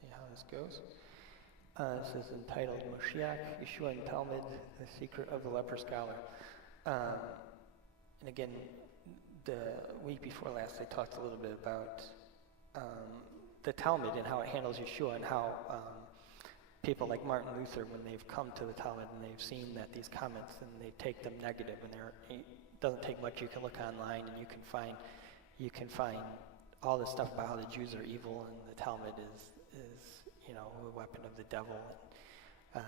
see how this goes. This is entitled Moshiach, Yeshua and Talmud, The Secret of the Leper Scholar. And again, the week before last I talked a little bit about the Talmud and how it handles Yeshua, and how people like Martin Luther, when they've come to the Talmud and they've seen that these comments, and they take them negative, and it doesn't take much. You can look online and you can find all this stuff about how the Jews are evil, and the Talmud is a weapon of the devil, and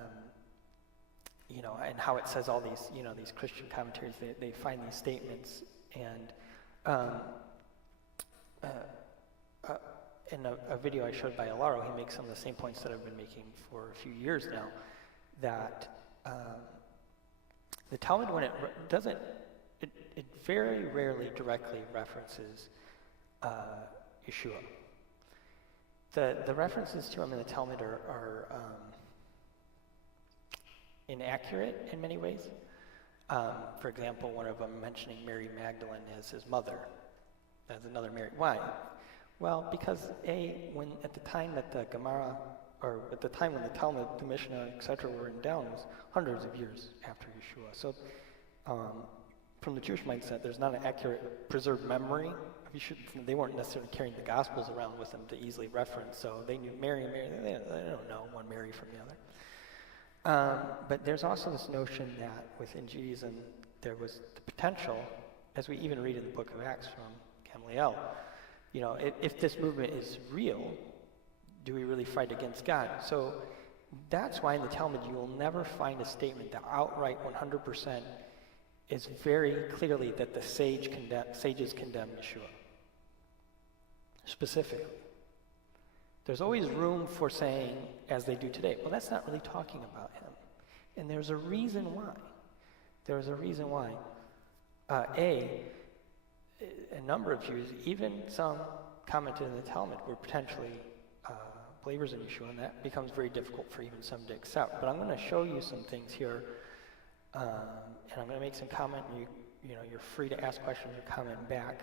how it says all these, these Christian commentaries, they find these statements, and in a video I showed by Alaro, he makes some of the same points that I've been making for a few years now, that the Talmud, when it doesn't, it very rarely directly references Yeshua. The references to him in the Talmud are inaccurate in many ways. For example, one of them mentioning Mary Magdalene as his mother, as another Mary. Why? Well, because when at the time that the Gemara, or at the time when the Talmud, the Mishnah, etc., were written down, was hundreds of years after Yeshua. So, from the Jewish mindset, there's not an accurate, preserved memory of Yeshua. They weren't necessarily carrying the Gospels around with them to easily reference. So they knew Mary. They don't know one Mary from the other. But there's also this notion that within Judaism, there was the potential, as we even read in the book of Acts from Gamaliel, if this movement is real, do we really fight against God? So that's why in the Talmud you will never find a statement that outright 100% is very clearly that the sages condemn Yeshua. Specifically. There's always room for saying, as they do today, well, that's not really talking about him. And there's a reason why. There's a reason why. A number of Jews, even some commented in the Talmud, were potentially believers in Yeshua, and that becomes very difficult for even some to accept. But I'm going to show you some things here, and I'm going to make some comment, and you're free to ask questions or comment back.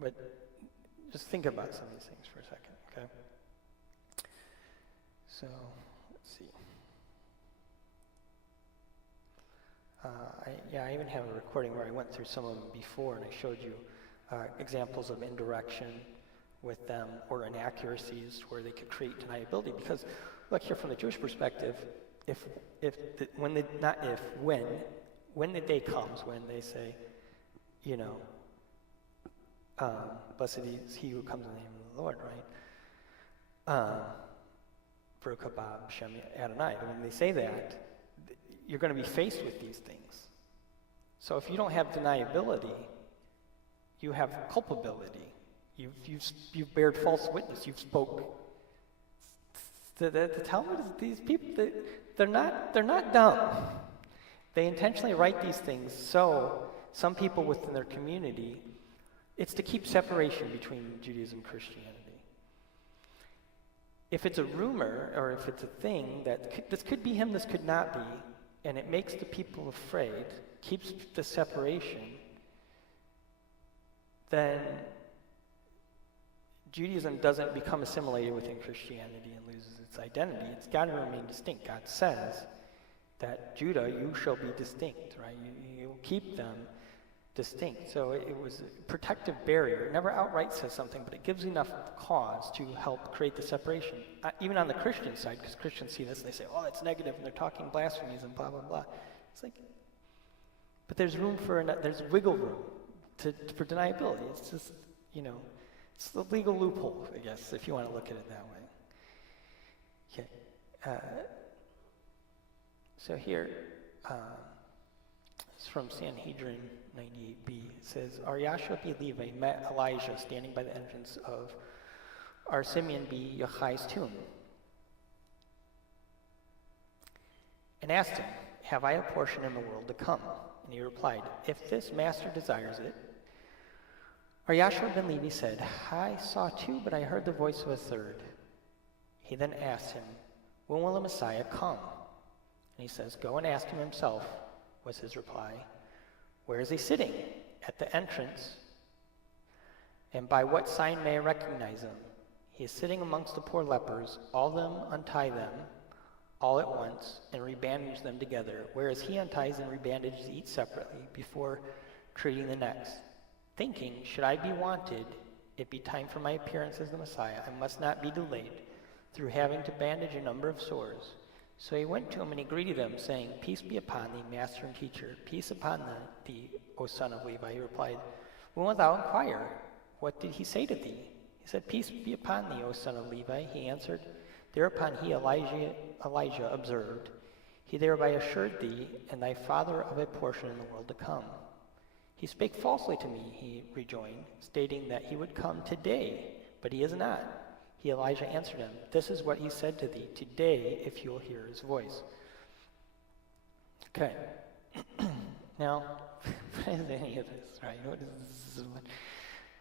But just think about some of these things for a second, okay? So, let's see. I even have a recording where I went through some of them before, and I showed you examples of indirection with them, or inaccuracies where they could create deniability. Because, look here, from the Jewish perspective, when the day comes when they say, blessed is he who comes in the name of the Lord, right? Baruch haba Shem Adonai. When they say that, you're going to be faced with these things. So if you don't have deniability, you have culpability. You've bared false witness. You've spoke. The Talmud is these people. They're not dumb. They intentionally write these things so some people within their community, it's to keep separation between Judaism and Christianity. If it's a rumor, or if it's a thing that this could be him, this could not be, and it makes the people afraid, keeps the separation, then Judaism doesn't become assimilated within Christianity and loses its identity. It's got to remain distinct. God says that Judah, you shall be distinct, right? You keep them distinct. So it was a protective barrier. It never outright says something, but it gives enough cause to help create the separation. Even on the Christian side, because Christians see this and they say, oh, it's negative, and they're talking blasphemies and blah, blah, blah. It's like, but there's there's wiggle room for deniability. It's just, it's the legal loophole, I guess, if you want to look at it that way. Okay. So here, it's from Sanhedrin 98b. It says, Aryasha b Levi met Elijah standing by the entrance of Simeon b Yochai's tomb, and asked him, have I a portion in the world to come? And he replied, if this master desires it. Aryasha ben Levi said, I saw two, but I heard the voice of a third. He then asked him, when will the Messiah come? And he says, go and ask him himself, was his reply. Where is he sitting? At the entrance. And by what sign may I recognize him? He is sitting amongst the poor lepers. All of them untie them all at once and rebandage them together, whereas he unties and rebandages each separately before treating the next. Thinking, should I be wanted, it be time for my appearance as the Messiah, I must not be delayed through having to bandage a number of sores. So he went to him and he greeted him, saying, Peace be upon thee, master and teacher. Peace upon thee, O son of Levi. He replied, When wilt thou inquire? What did he say to thee? He said, Peace be upon thee, O son of Levi. He answered. Thereupon Elijah observed, He thereby assured thee, and thy father of a portion in the world to come. He spake falsely to me, he rejoined, stating that he would come today, but he is not. Elijah answered him, This is what he said to thee, today, if you will hear his voice. Okay. Now, what is any of this, right? What is this? A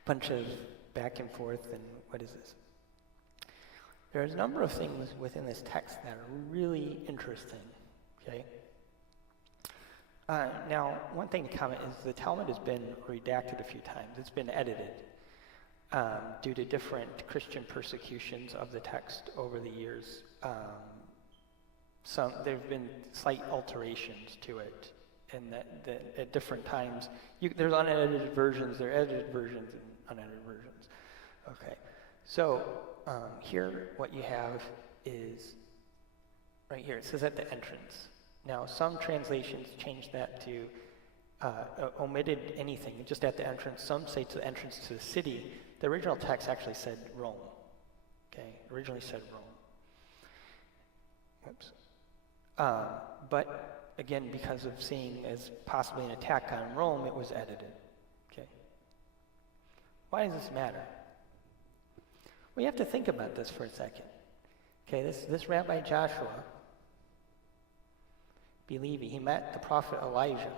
bunch of back and forth, and what is this? There's a number of things within this text that are really interesting, okay? Now, one thing to comment is the Talmud has been redacted a few times. It's been edited due to different Christian persecutions of the text over the years. There have been slight alterations to it, and that at different times, there's unedited versions, there are edited versions, and unedited versions. Okay, so here what you have is, right here, it says at the entrance. Now, some translations change that to omitted anything, just at the entrance. Some say to the entrance to the city. The original text actually said Rome. Okay, originally said Rome. Whoops. But again, because of seeing as possibly an attack on Rome, it was edited. Okay. Why does this matter? Well, you have to think about this for a second. Okay, this Rabbi Joshua, he met the prophet Elijah,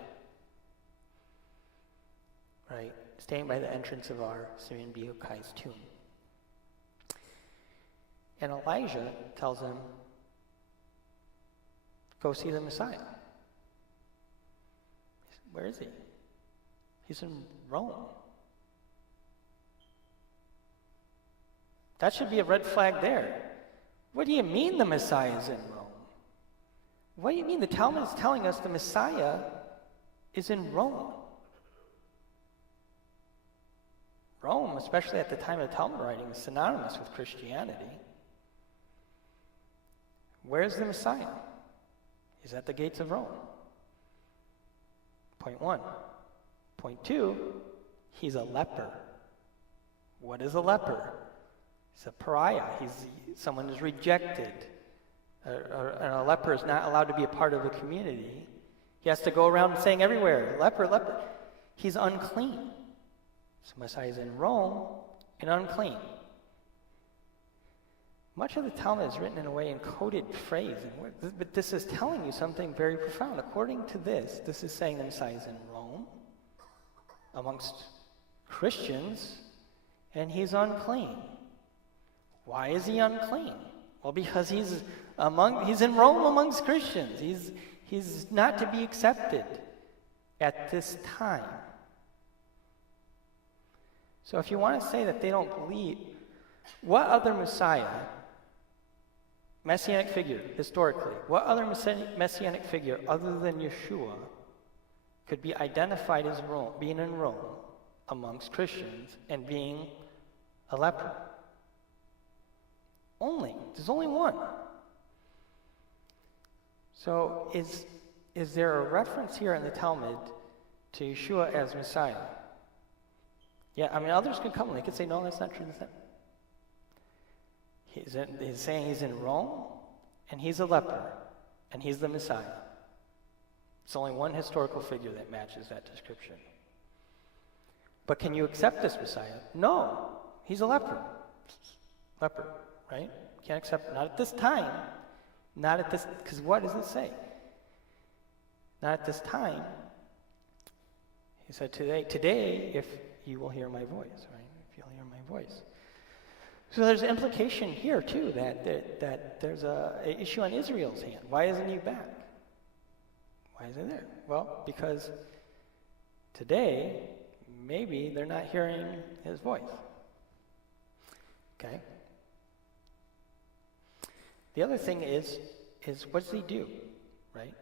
right, standing by the entrance of our Syrian Beokai's tomb. And Elijah tells him, go see the Messiah. Where is he? He's in Rome. That should be a red flag there. What do you mean the Messiah is in Rome? What do you mean? The Talmud is telling us the Messiah is in Rome. Rome, especially at the time of the Talmud writing, is synonymous with Christianity. Where's the Messiah? He's at the gates of Rome. Point one. Point two, he's a leper. What is a leper? He's a pariah. He's someone who's rejected. And a leper is not allowed to be a part of the community. He has to go around saying everywhere, leper, leper. He's unclean. So Messiah is in Rome and unclean. Much of the Talmud is written in a way in coded phrase, but this is telling you something very profound. According to this is saying the Messiah is in Rome, amongst Christians, and he's unclean. Why is he unclean? Well, because he's in Rome amongst Christians. He's not to be accepted at this time. So if you want to say that they don't believe, what other Messiah, messianic figure, historically, what other messianic figure other than Yeshua could be identified as being in Rome amongst Christians and being a leper? There's only one. So is there a reference here in the Talmud to Yeshua as Messiah? Yeah, I mean, others could come and they could say, no, that's not true. He's saying he's in Rome, and he's a leper, and he's the Messiah. It's only one historical figure that matches that description. But can you accept this Messiah? No, he's a leper. Leper, right? Can't accept, not at this time. Not at this, because what does it say? Not at this time. He said, today, if you will hear my voice, right? If you'll hear my voice. So there's an implication here, too, that there's an issue on Israel's hand. Why isn't he back? Why isn't he there? Well, because today, maybe they're not hearing his voice. Okay? The other thing is what does he do, right?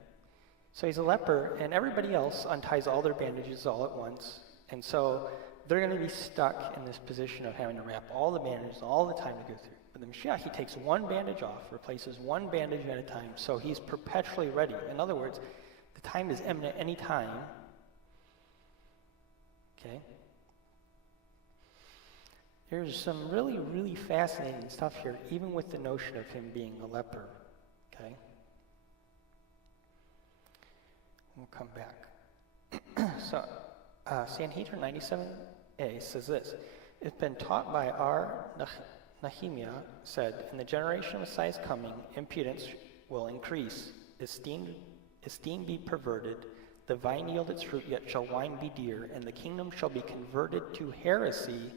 So he's a leper, and everybody else unties all their bandages all at once, and so they're going to be stuck in this position of having to wrap all the bandages all the time to go through. But the Moshiach, he takes one bandage off, replaces one bandage at a time, so he's perpetually ready. In other words, the time is imminent any time. Okay? There's some really, really fascinating stuff here, even with the notion of him being a leper. Okay? We'll come back. So, Sanhedrin 97a says this: "It's been taught by our Nehemiah said, in the generation of Messiah's coming, impudence will increase, esteem be perverted, the vine yield its fruit, yet shall wine be dear, and the kingdom shall be converted to heresy,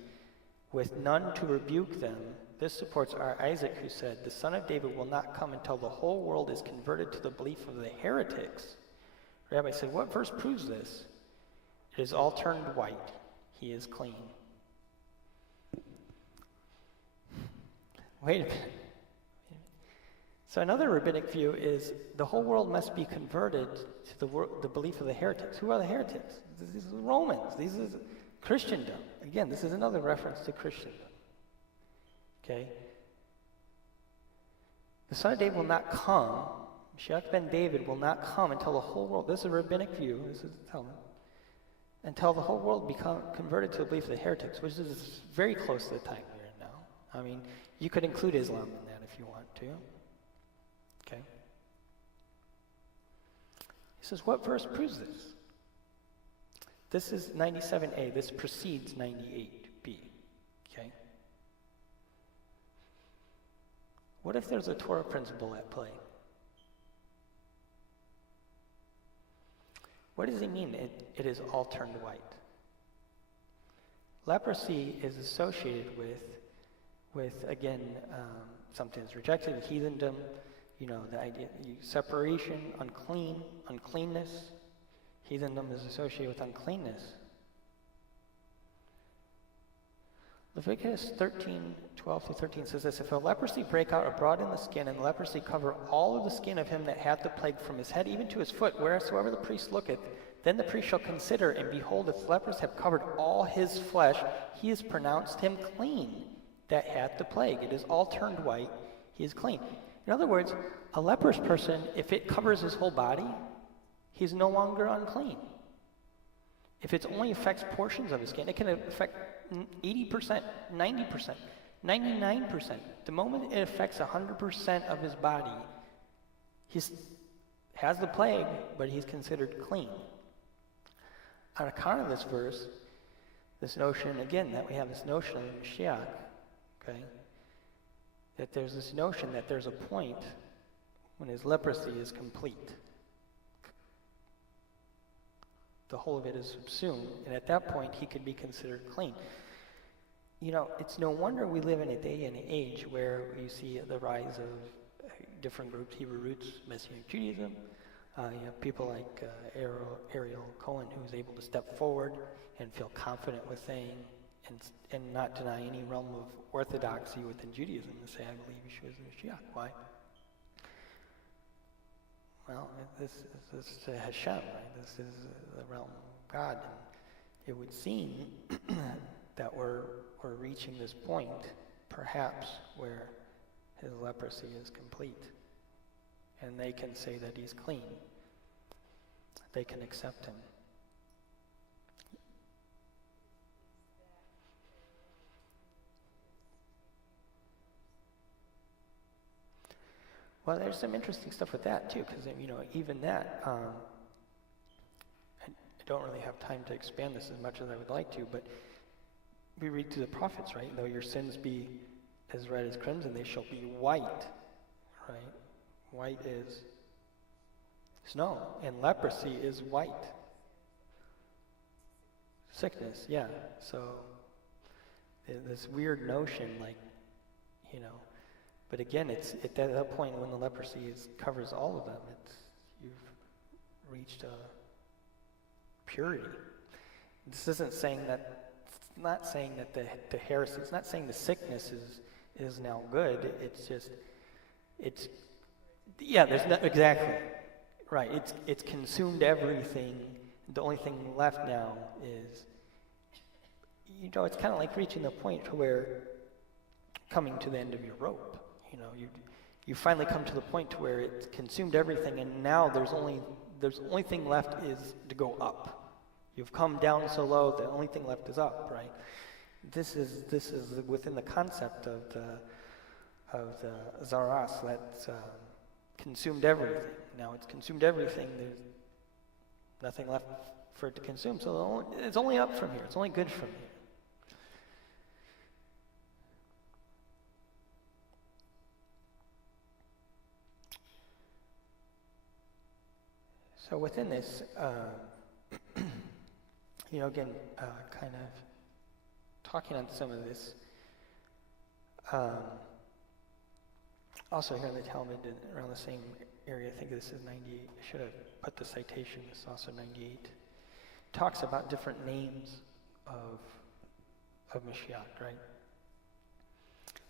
with none to rebuke them." This supports our Isaac, who said, "The Son of David will not come until the whole world is converted to the belief of the heretics." Rabbi said, what verse proves this? "It is all turned white. He is clean." Wait a minute. So another rabbinic view is the whole world must be converted to the belief of the heretics. Who are the heretics? These are the Romans. These is Christendom. Again, this is another reference to Christendom. Okay? The Son of David will not come, Moshiach ben David will not come until the whole world, this is a rabbinic view, this is the Talmud, until the whole world become converted to the belief of the heretics, which is very close to the time we're in now. I mean, you could include Islam in that if you want to. Okay? He says, what verse proves this? This is 97a. This precedes 98b. Okay? What if there's a Torah principle at play? What does he mean, it is all turned white? Leprosy is associated with again, something that's rejected, heathendom, the idea, separation, uncleanness. Heathendom is associated with uncleanness. Leviticus 13:12-13 says this: "If a leprosy break out abroad in the skin, and the leprosy cover all of the skin of him that hath the plague from his head even to his foot, wheresoever the priest looketh, then the priest shall consider, and behold, if the lepers have covered all his flesh, he is pronounced him clean that hath the plague. It is all turned white, he is clean." In other words, a leprous person, if it covers his whole body, he's no longer unclean. If it only affects portions of his skin, it can affect 80%, 90%, 99%. The moment it affects 100% of his body, he has the plague, but he's considered clean. On account of this verse, this notion, again, that we have this notion of Moshiach, okay, that there's this notion that there's a point when his leprosy is complete. The whole of it is subsumed, and at that point he could be considered clean. It's no wonder we live in a day and age where you see the rise of different groups, Hebrew roots, Messianic Judaism. You have people like Ariel Cohen, who's able to step forward and feel confident with saying, and not deny any realm of orthodoxy within Judaism, and say, I believe Yeshua is the Moshiach. Why? Well, this is Hashem, right? This is the realm of God. And it would seem that we're reaching this point, perhaps, where his leprosy is complete. And they can say that he's clean. They can accept him. Well, there's some interesting stuff with that too, because even that, I don't really have time to expand this as much as I would like to, but we read through the prophets, right? Though your sins be as red as crimson, they shall be white, right? White is snow, and leprosy is white. Sickness, yeah. So this weird notion, but again, it's at that point when the leprosy covers all of them, you've reached a purity. This isn't saying that. It's not saying that the heresy. It's not saying the sickness is now good. It's just It's, yeah, there's no, exactly, right. It's consumed everything. The only thing left now is, it's kind of like reaching the point to where coming to the end of your rope. You finally come to the point to where it's consumed everything, and now there's the only thing left is to go up. You've come down so low, the only thing left is up, right? This is within the concept of the Zaras that's consumed everything. Now it's consumed everything. There's nothing left for it to consume. So it's only up from here. It's only good from here. So within this, again, kind of talking on some of this, also here in the Talmud, around the same area, I think this is 98, I should have put the citation, this is also 98, talks about different names of Moshiach, right?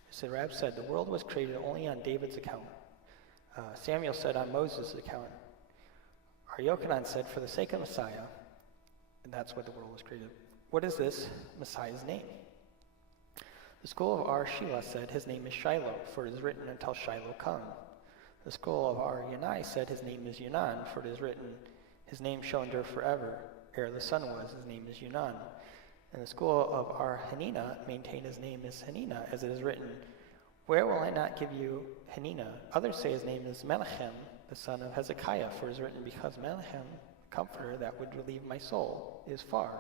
So Rab said, the world was created only on David's account. Samuel said on Moses' account. Our Yochanan said, for the sake of Messiah, and that's what the world was created. What is this Messiah's name? The school of Ar Shelah said, his name is Shiloh, for it is written, until Shiloh come. The school of Ar Yanai said, his name is Yunan, for it is written, his name shall endure forever. Ere the sun was, his name is Yunan. And the school of Ar Hanina maintained his name is Hanina, as it is written, where will I not give you Hanina? Others say his name is Menachem, the son of Hezekiah, for it is written, because Menachem, comforter that would relieve my soul, is far.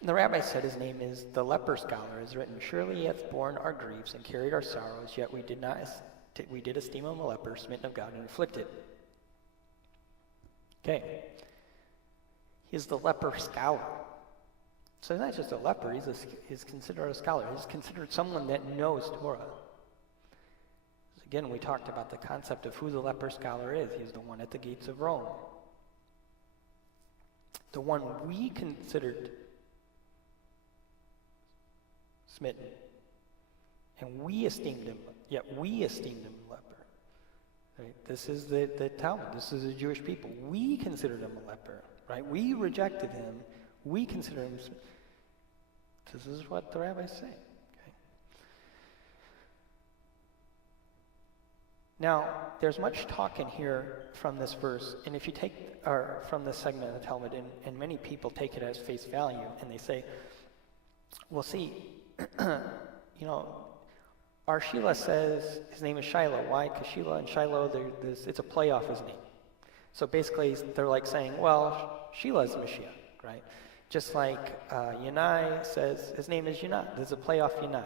And the rabbi said his name is the Leper scholar, is written, surely he hath borne our griefs and carried our sorrows, yet we did esteem him a leper, smitten of God and afflicted. Okay. He's the leper scholar. So he's not just a leper, he's considered a scholar. He's considered someone that knows Torah. Again, we talked about the concept of who the leper scholar is. He's the one at the gates of Rome. The one we considered smitten. And we esteemed him, yet we esteemed him a leper. Right? This is the Talmud. This is the Jewish people. We considered him a leper. Right? We rejected him. We consider him. This is what the rabbis say. Okay? Now, there's much talk in here from this verse, and if you take, or from this segment of the Talmud, and many people take it as face value, and they say, well, see, Ar Shelah says his name is Shiloh. Why? Because Shelah and Shiloh, it's a play off his name. So basically, they're like saying, well, Shelah is Mashiach, right? Just like Yanai says his name is Yanai. There's a play off Yanai.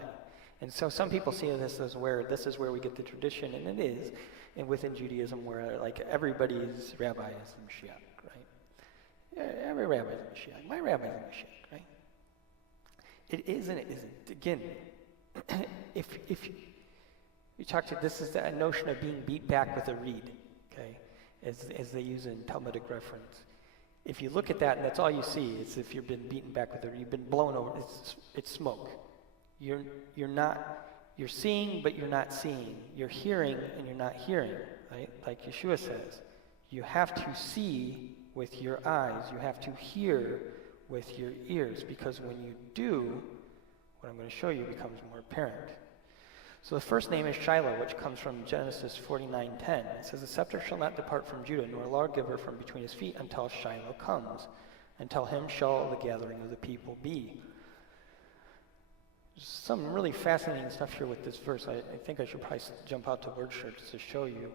And so some people see this is where we get the tradition, and it is, and within Judaism, where like everybody's rabbi is the Mashiach, right? Every rabbi is the Mashiach. My rabbi is the Mashiach, right? It is and it isn't. Again, if you talk to, this is the notion of being beat back with a reed, okay, as they use in Talmudic reference. If you look at that and that's all you see, it's if you've been beaten back with a reed, you've been blown over, it's smoke. You're seeing, but you're not seeing. You're hearing, and you're not hearing, right? Like Yeshua says, you have to see with your eyes. You have to hear with your ears, because when you do, what I'm going to show you becomes more apparent. So the first name is Shiloh, which comes from Genesis 49:10. It says, the scepter shall not depart from Judah, nor a lawgiver from between his feet, until Shiloh comes. Until him shall the gathering of the people be. Some really fascinating stuff here with this verse. I think I should probably jump out to word search to show you.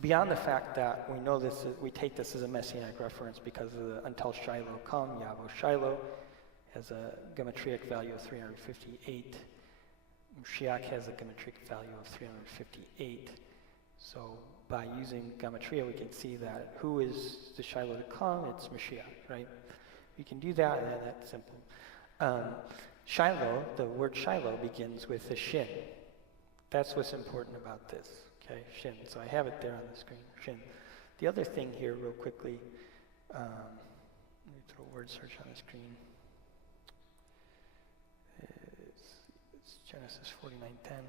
Beyond the fact that we know this, we take this as a messianic reference because of the until Shiloh come, Yavo Shiloh has a gematria value of 358. Moshiach has a gematria value of 358. So by using gematria, we can see that who is the Shiloh to come? It's Moshiach, right? We can do that, and that's simple. Shiloh, the word Shiloh begins with a shin. That's what's important about this, okay? Shin. So I have it there on the screen, shin. The other thing here, real quickly, let me throw a word search on the screen. It's Genesis 49:10.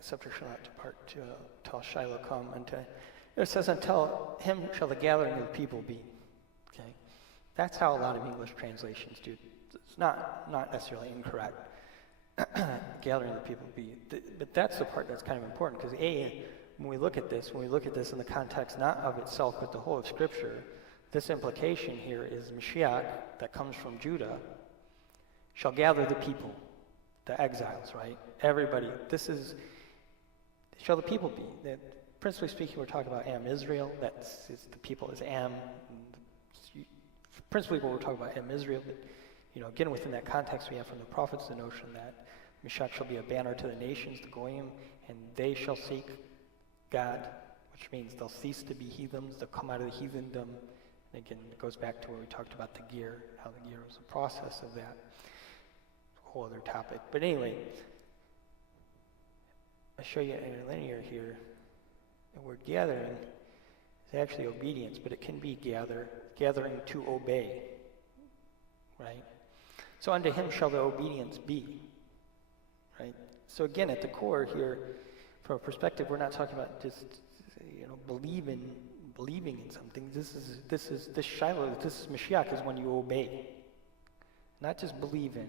scepter shall not depart till Shiloh come. It says, until him shall the gathering of the people be. Okay? That's how a lot of English translations do. It's not necessarily incorrect. Gathering of the people be. But that's the part that's kind of important, because when we look at this in the context not of itself, but the whole of Scripture, this implication here is Moshiach, that comes from Judah, shall gather the people, the exiles, right? Everybody. Shall the people be. That, principally speaking, we're talking about Am Israel. The people is Am. Principally what we're talking about, Am Israel. But, again, within that context, we have from the prophets the notion that Moshiach shall be a banner to the nations, the Goyim, and they shall seek God, which means they'll cease to be heathens, they'll come out of the heathendom. And again, it goes back to where we talked about the gear, how the gear was a process of that. A whole other topic. But anyway, I'll show you interlinear here. The word gathering is actually obedience, but it can be gathering to obey. Right? So unto him shall the obedience be. Right? So again, at the core here, from a perspective, we're not talking about just believing in something. This Shiloh, this Moshiach is when you obey, not just believe in.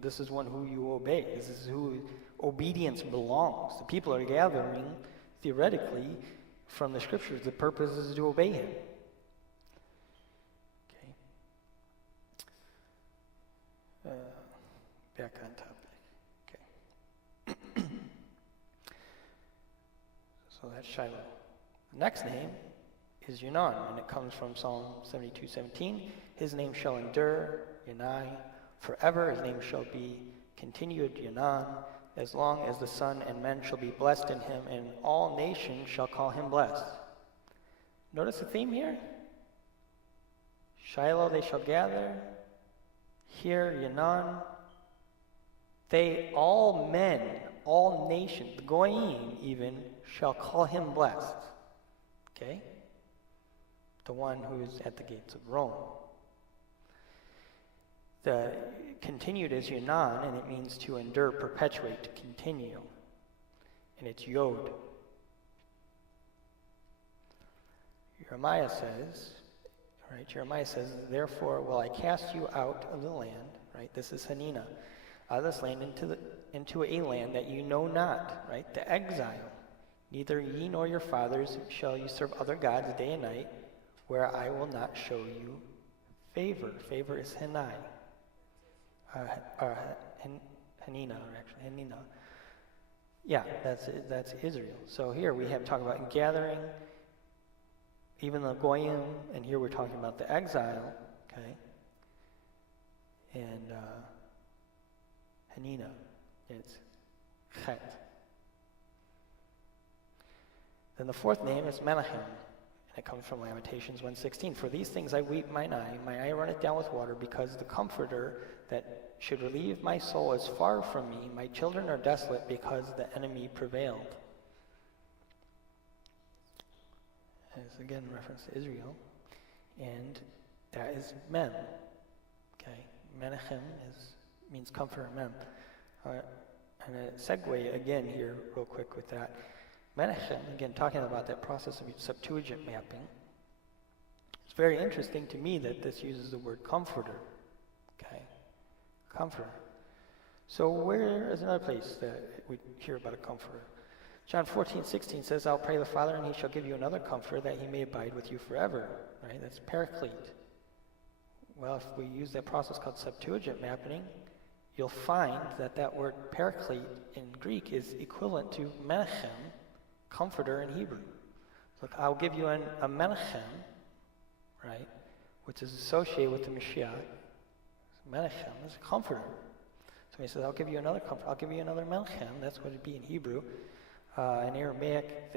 This is one who you obey. This is who obedience belongs. The people are gathering theoretically from the Scriptures. The purpose is to obey him. Okay. Back on topic. Okay. So that's Shiloh. The next name is Yunan, and it comes from Psalm 72:17. His name shall endure, Yanai, forever. His name shall be continued, Yunan, as long as the sun and men shall be blessed in him, and all nations shall call him blessed. Notice the theme here? Shiloh they shall gather. Here, Yunan. They, all men, all nations, the Goyim even, shall call him blessed. Okay? The one who is at the gates of Rome. The continued is Yunan, and it means to endure, perpetuate, to continue. And it's Yod. Jeremiah says, therefore will I cast you out of the land, right? This is Hanina. Out of this land into a land that you know not, right? The exile. Neither ye nor your fathers shall you serve other gods day and night, where I will not show you favor. Favor is Hanai. Hanina. Yeah, that's Israel. So here we have talking about gathering, even the Goyim, and here we're talking about the exile, okay? And Hanina, it's Chet. Then the fourth name is Menachem, and it comes from Lamentations 1:16. For these things I weep my eye runneth down with water, because the Comforter that should relieve my soul is far from me. My children are desolate, because the enemy prevailed. As again reference to Israel, and that is Mem. Okay, Menachem means comforter, Mem. And a segue again here, real quick with that. Menachem, again talking about that process of Septuagint mapping. It's very interesting to me that this uses the word comforter. Okay, comforter. So where is another place that we hear about a comforter? John 14:16 says, I'll pray the Father, and he shall give you another comforter, that he may abide with you forever. Right? That's Paraclete. Well, if we use that process called Septuagint mapping, you'll find that word Paraclete in Greek is equivalent to Menachem, comforter in Hebrew. Look, I'll give you a Menachem, right, which is associated with the Moshiach. Menachem is a comforter. So he says, I'll give you another comforter. I'll give you another Menachem. That's what it'd be in Hebrew. In Aramaic,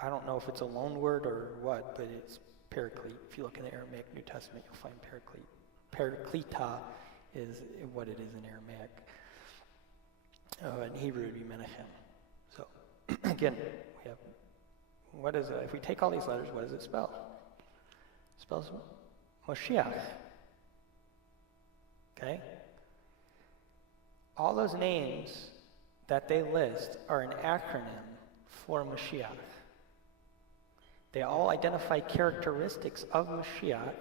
I don't know if it's a loan word or what, but it's Paraclete. If you look in the Aramaic New Testament, you'll find Paraclete. Parakleta is what it is in Aramaic. In Hebrew, it would be Menachem. So, again, we have, what is it? If we take all these letters, what does it spell? It spells Moshiach. Okay? All those names that they list are an acronym for Moshiach. They all identify characteristics of Moshiach,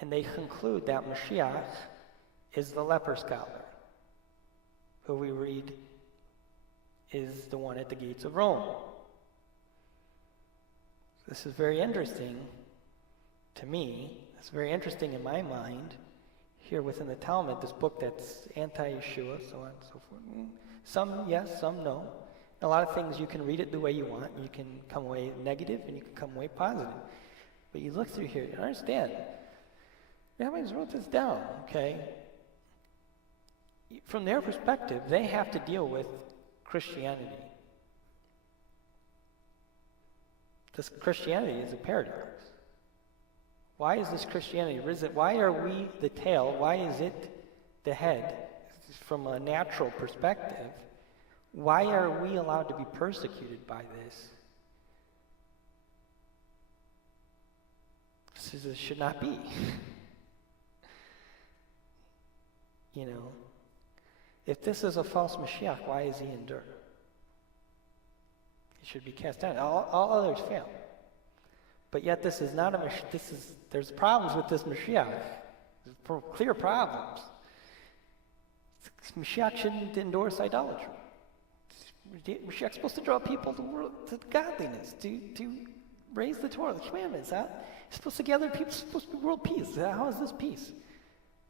and they conclude that Moshiach is the leper scholar, who we read is the one at the gates of Rome. This is very interesting to me. It's very interesting in my mind, here within the Talmud, this book that's anti-Yeshua, so on and so forth. Some yes, some no. A lot of things you can read it the way you want. You can come away negative and you can come away positive. But you look through here, you understand. Rabbis wrote this down, okay? From their perspective, they have to deal with Christianity. This Christianity is a paradox. Why is this Christianity risen? Why are we the tail? Why is it the head? From a natural perspective, why are we allowed to be persecuted by this? This should not be. You know, if this is a false Moshiach, why is he endured? He should be cast down. All others fail. But yet this is not a Moshiach. There's problems with this Moshiach. There's clear problems. Moshiach shouldn't endorse idolatry. Moshiach's supposed to draw people to godliness, to raise the Torah, the commandments. He's supposed to gather people. It's supposed to be world peace. How is this peace?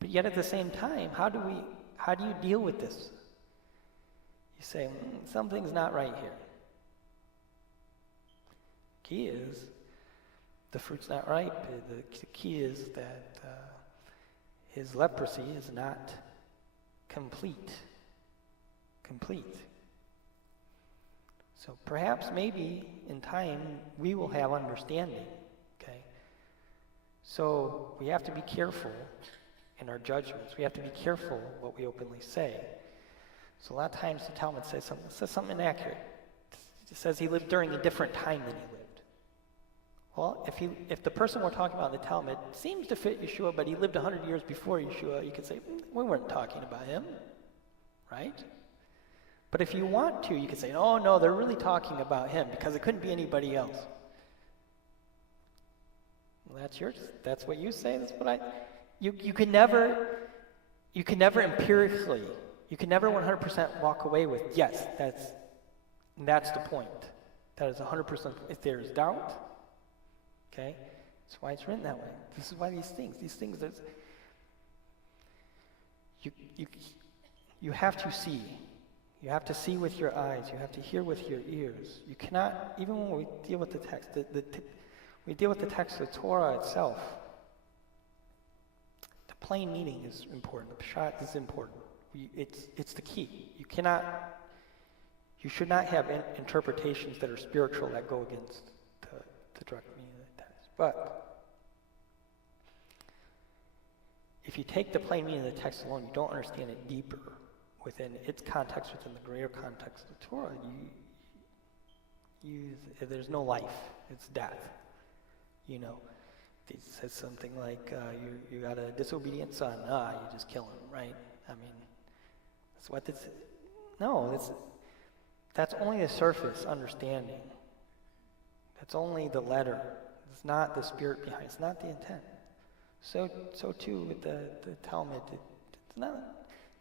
But yet at the same time, how do you deal with this? You say, something's not right here. Key is, the fruit's not ripe. The key is that his leprosy is not complete. So perhaps, maybe, in time, we will have understanding, okay? So we have to be careful in our judgments. We have to be careful what we openly say. So a lot of times the Talmud says something inaccurate. It says he lived during a different time than he lived. Well, if the person we're talking about in the Talmud seems to fit Yeshua, but he lived 100 years before Yeshua, you could say, we weren't talking about him, right? But if you want to, you can say, oh no, they're really talking about him because it couldn't be anybody else. Well, that's yours. That's what you say. That's what you can never empirically, you can never 100% walk away with, yes, that's the point. That is 100%. If there is doubt, okay, that's why it's written that way. This is why these things that you have to see. You have to see with your eyes. You have to hear with your ears. You cannot, even when we deal with the text, we deal with the text of the Torah itself. The plain meaning is important. The pshat is important. It's the key. You should not have interpretations that are spiritual that go against the direct meaning of the text. But if you take the plain meaning of the text alone, you don't understand it deeper within its context, within the greater context of the Torah. There's no life. It's death. You know, it says something like, you got a disobedient son. You just kill him, right? I mean, that's what this. No, that's only the surface understanding. That's only the letter. It's not the spirit behind. It's not the intent. So too with the Talmud. It's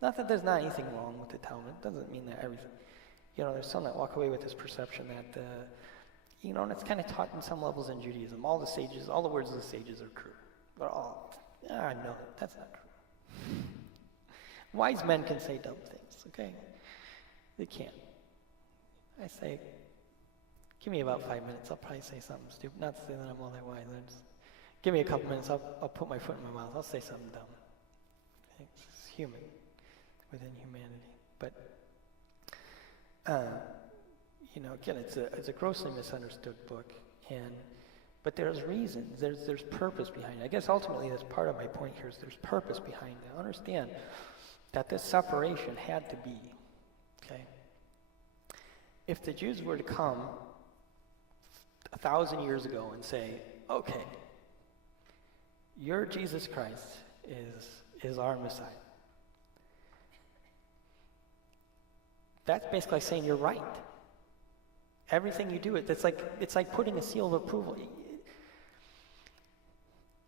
not that there's not anything wrong with the Talmud. It doesn't mean that everything. You know, there's some that walk away with this perception that, and it's kind of taught in some levels in Judaism. All the words of the sages are true. But no, that's not true. Wise men can say dumb things, okay? They can't. I say, give me about 5 minutes. I'll probably say something stupid. Not to say that I'm all that wise. Give me a couple minutes. I'll put my foot in my mouth. I'll say something dumb. It's human within humanity. But, again, it's a grossly misunderstood book. But there's reasons. There's purpose behind it. I guess ultimately that's part of my point here is there's purpose behind it. Understand that this separation had to be. Okay? If the Jews were to come 1,000 years ago and say, okay, your Jesus Christ is our Messiah, That's basically saying you're right. Everything you do, it's like putting a seal of approval.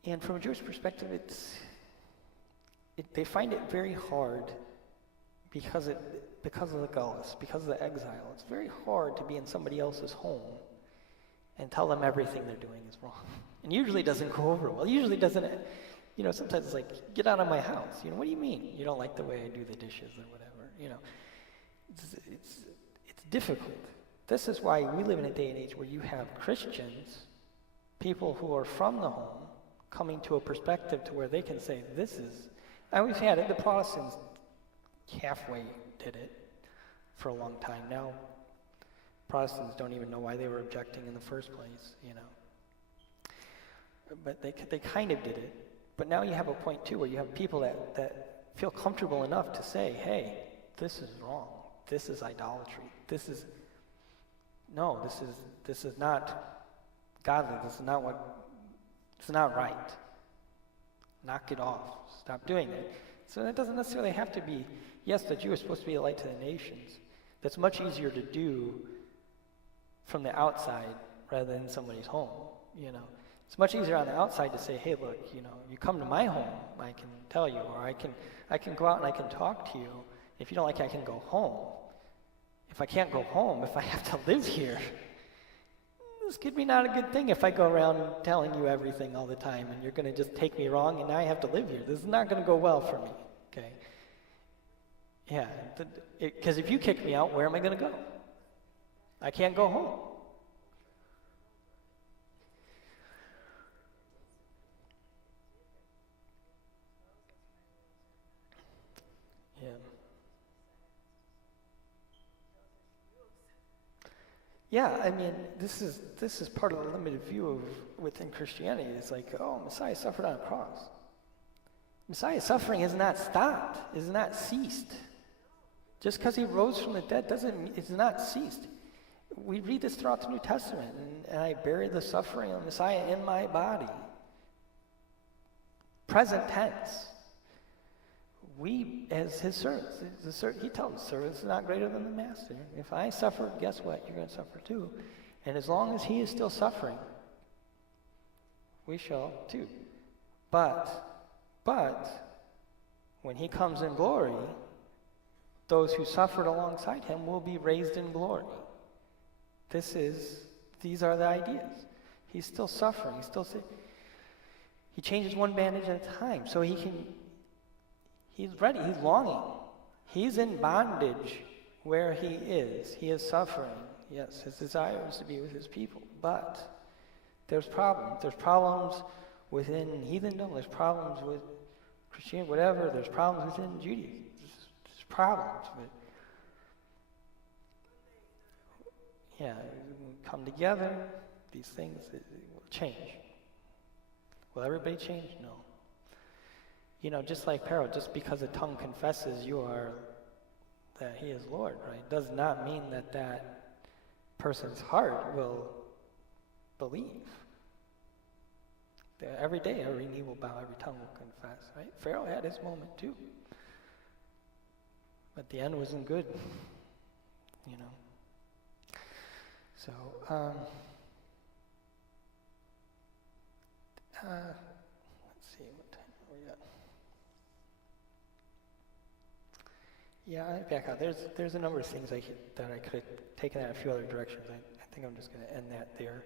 And from a Jewish perspective, they find it very hard because of the gullus, because of the exile. It's very hard to be in somebody else's home and tell them everything they're doing is wrong. And usually it doesn't go over well. Usually doesn't, sometimes it's like, get out of my house. What do you mean? You don't like the way I do the dishes or whatever, It's difficult. This is why we live in a day and age where you have Christians, people who are from the home, coming to a perspective to where they can say, and we've had it, the Protestants halfway did it for a long time. Now, Protestants don't even know why they were objecting in the first place, But they kind of did it. But now you have a point, too, where you have people that feel comfortable enough to say, hey, this is wrong. This is idolatry. This is not godly. This is not right. Knock it off. Stop doing it. So that doesn't necessarily have to be, yes, the Jew is supposed to be a light to the nations. That's much easier to do from the outside rather than somebody's home, It's much easier on the outside to say, hey, look, you come to my home, I can tell you, or I can go out and I can talk to you. If you don't like it, I can go home. If I can't go home, if I have to live here, this could be not a good thing if I go around telling you everything all the time and you're going to just take me wrong and now I have to live here. This is not going to go well for me, okay? Yeah, because if you kick me out, where am I going to go? I can't go home. Yeah. Yeah, I mean, this is part of the limited view within Christianity. It's like, oh, Messiah suffered on a cross. Messiah's suffering has not stopped, has not ceased. Just because he rose from the dead it's not ceased. We read this throughout the New Testament, and I buried the suffering of Messiah in my body. Present tense. We, as his servants, he tells us, servants are not greater than the master. If I suffer, guess what? You're going to suffer too. And as long as he is still suffering, we shall too. But, when he comes in glory, those who suffered alongside him will be raised in glory. These are the ideas. He's still suffering. He changes one bandage at a time so he's ready. He's longing. He's in bondage where he is. He is suffering. Yes, his desire is to be with his people. But there's problems. There's problems within heathendom. There's problems with Christianity, whatever. There's problems within Judaism. There's problems. But yeah, come together. These things will change. Will everybody change? No. Just like Pharaoh, just because a tongue confesses that he is Lord, right, does not mean that person's heart will believe. Every day, every knee will bow, every tongue will confess, right? Pharaoh had his moment too. But the end wasn't good, So, let's see, what time are we at? Yeah, I back out. There's a number of things that I could have taken that a few other directions. I think I'm just going to end that there.